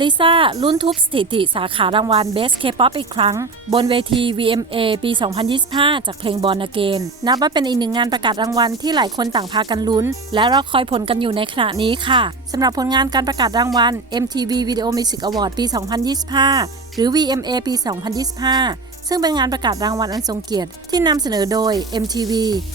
ลิซ่าลุ้นทุบสถิติสาขารางวัล Best K-POP อีกครั้ง บนเวที VMA ปี 2025 จากเพลง Born Again นับว่าเป็นอีกหนึ่งงานประกาศรางวัลที่หลายคนต่างพากันลุ้น และรอคอยผลกันอยู่ในขณะนี้ค่ะสำหรับผลงานการประกาศรางวัล MTV Video Music Award ปี 2025 หรือ VMA ปี 2025 ซึ่งเป็นงานประกาศรางวัลอันทรงเกียรติที่นำเสนอโดย MTV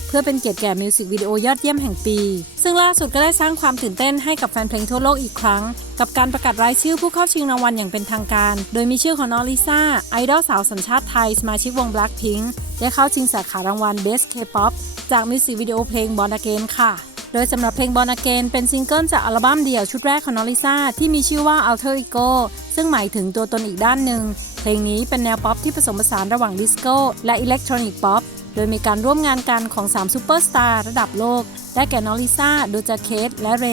เพื่อเป็นเกียรติแก่มิวสิกวิดีโอยอดเยี่ยมแห่งปี ซึ่งล่าสุดก็ได้สร้างความตื่นเต้นให้กับแฟนเพลงทั่วโลกอีกครั้ง กับการประกาศรายชื่อผู้เข้าชิงรางวัลอย่างเป็นทางการ โดยมีชื่อของน้องลิซ่าไอดอลสาวสัญชาติไทยสมาชิกวง Blackpink ได้เข้าชิงสาขารางวัล Best K-POP จากมิวสิกวิดีโอเพลง Born Again ค่ะ โดยสำหรับเพลง Born Again เป็นซิงเกิลจากอัลบั้มเดี่ยวชุดแรกของน้องลิซ่าที่มีชื่อว่า Alter Ego ซึ่งหมายถึงตัวตนอีกด้านหนึ่ง เพลงนี้เป็นแนวป๊อปที่ผสมผสานระหว่างดิสโก้และอิเล็กทรอนิกส์ป๊อปโดยมีการร่วมงานกันของ3ซูเปอร์สตาร์ระดับโลก ได้แก่น้องลิซ่า โดจาเคสและเร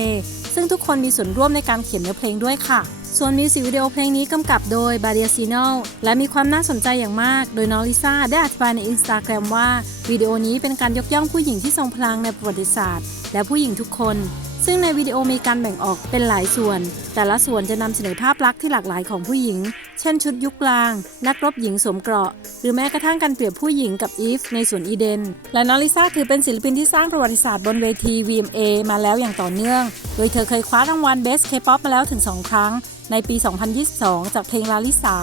ซึ่งทุกคนมีส่วนร่วมในการเขียนเนื้อเพลงด้วยค่ะ ส่วนมิวสิกวิดีโอเพลงนี้กำกับโดยบาเดียซีโนและมีความน่าสนใจอย่างมาก โดยน้องลิซ่าได้อธิบายในอินสตาแกรมว่า วิดีโอนี้เป็นการยกย่องผู้หญิงที่ทรงพลังในประวัติศาสตร์ และผู้หญิงทุกคน ซึ่งในวิดีโอมีการแบ่งออกเป็นหลายส่วน แต่ละส่วนจะนำเสนอภาพลักษณ์ที่หลากหลายของผู้หญิง เช่นชุดยุคกลาง นักรบหญิงสวมเกราะ หรือแม้กระทั่งการเปรียบผู้หญิงกับอีฟในสวนอีเดน และนอลิซาถือเป็นศิลปินที่สร้างประวัติศาสตร์บนเวที VMA มาแล้วอย่างต่อเนื่อง โดยเธอเคยคว้ารางวัล Best K-POP มาแล้วถึง 2 ครั้ง ในปี 2022 จากเพลงลาลิสา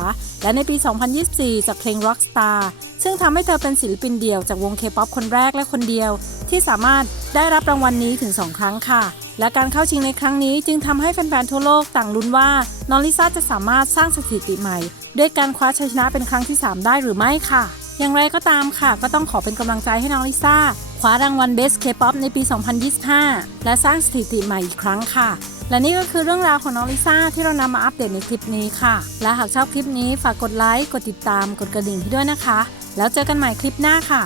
และในปี 2024 จากเพลง Rockstar ซึ่งทำให้เธอเป็นศิลปินเดี่ยวจากวง K-POP คนแรกและคนเดียว ที่สามารถ ได้รับรางวัลนี้ถึง 2 ครั้งค่ะ และการเข้าชิงในครั้งนี้จึงทำให้แฟนๆทั่วโลกต่างลุ้นว่าน้องลิซ่าจะสามารถสร้างสถิติใหม่ ด้วยการคว้าชัยชนะเป็นครั้งที่ 3 ได้หรือไม่ค่ะ อย่างไรก็ตามค่ะ ก็ต้องขอเป็นกำลังใจให้น้องลิซ่าคว้ารางวัล Best K-POP ในปี 2025 และสร้างสถิติใหม่อีกครั้งค่ะ และนี่ก็คือเรื่องราวของน้องลิซ่าที่เรานำมาอัปเดตในคลิปนี้ค่ะ และหากชอบคลิปนี้ฝากกดไลค์ กดติดตาม กดกระดิ่งให้ด้วยนะคะ แล้วเจอกันใหม่คลิปหน้าค่ะ